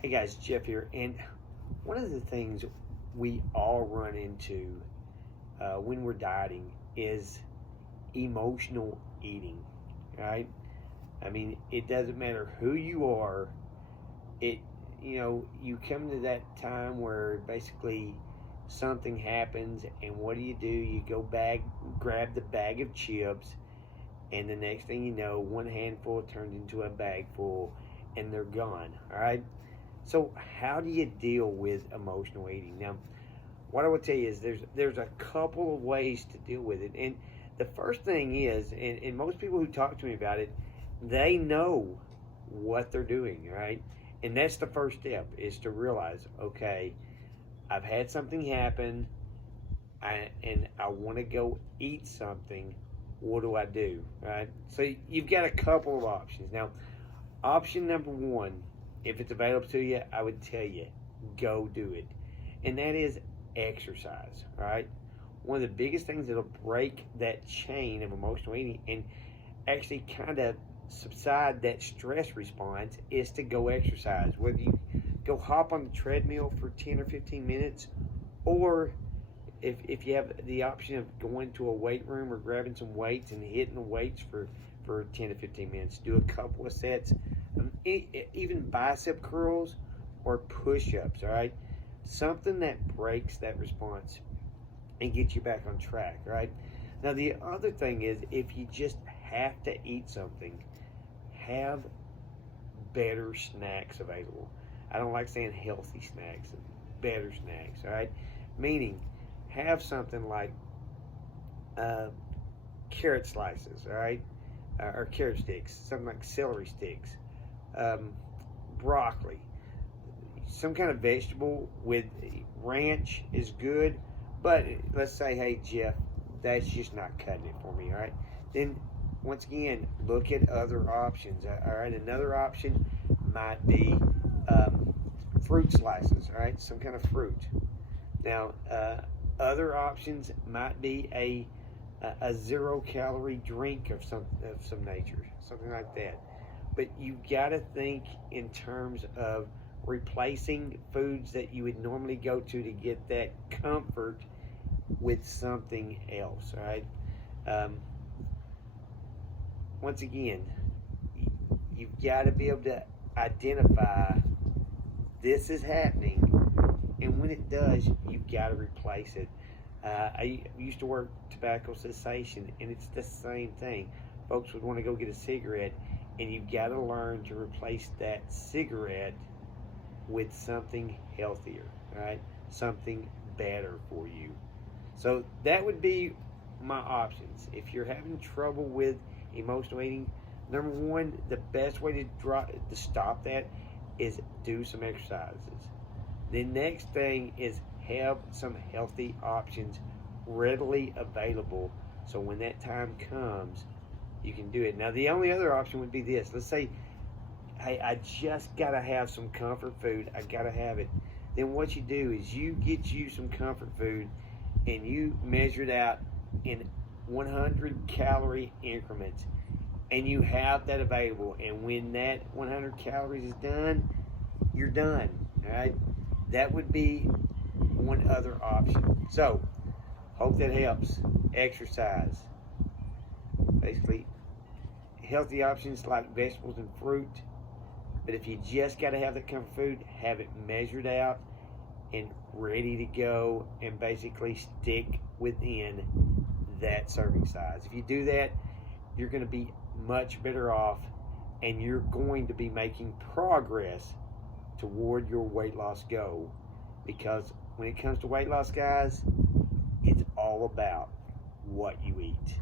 Hey guys, Jeff here, and one of the things we all run into when we're dieting is emotional eating, right? I mean, it doesn't matter who you are. It, you come to that time where basically something happens, and what do? You go grab the bag of chips, and the next thing you know, one handful turns into a bag full, and they're gone. All right. So how do you deal with emotional eating? Now, what I would tell you is there's a couple of ways to deal with it. And the first thing is, and most people who talk to me about it, they know what they're doing, right? And that's the first step, is to realize, okay, I've had something happen, and I want to go eat something. What do I do, right? So you've got a couple of options. Now, option number one, if it's available to you, I would tell you, go do it. And that is exercise, all right? One of the biggest things that'll break that chain of emotional eating and actually kind of subside that stress response is to go exercise. Whether you go hop on the treadmill for 10 or 15 minutes, or if you have the option of going to a weight room or grabbing some weights and hitting the weights for 10 to 15 minutes, do a couple of sets, even bicep curls or push-ups, all right? Something that breaks that response and gets you back on track, right? Now, the other thing is, if you just have to eat something, have better snacks available. I don't like saying healthy snacks, better snacks, all right? Meaning, have something like carrot slices, all right? Or carrot sticks, something like celery sticks, broccoli, some kind of vegetable with ranch is good, but let's say, hey Jeff, that's just not cutting it for me, all right? Then once again, look at other options, all right? Another option might be fruit slices, all right? Some kind of fruit. Now, other options might be a 0-calorie drink of some nature, something like that. But you've got to think in terms of replacing foods that you would normally go to get that comfort with something else, all right? Once again, you've got to be able to identify this is happening, and when it does, you've got to replace it. I used to work tobacco cessation, and it's the same thing. Folks would want to go get a cigarette, and you've got to learn to replace that cigarette with something healthier, right? Something better for you. So that would be my options. If you're having trouble with emotional eating, number one, the best way to stop that is do some exercises. The next thing is have some healthy options readily available, so when that time comes, you can do it. Now, the only other option would be this. Let's say, hey, I just got to have some comfort food. I got to have it. Then what you do is you get you some comfort food, and you measure it out in 100-calorie increments, and you have that available. And when that 100 calories is done, you're done, all right? That would be one other option. So, hope that helps. Exercise. Basically, healthy options like vegetables and fruit. But if you just got to have that comfort food, have it measured out and ready to go, and basically stick within that serving size. If you do that, you're going to be much better off, and you're going to be making progress toward your weight loss goal. Because when it comes to weight loss, guys, it's all about what you eat.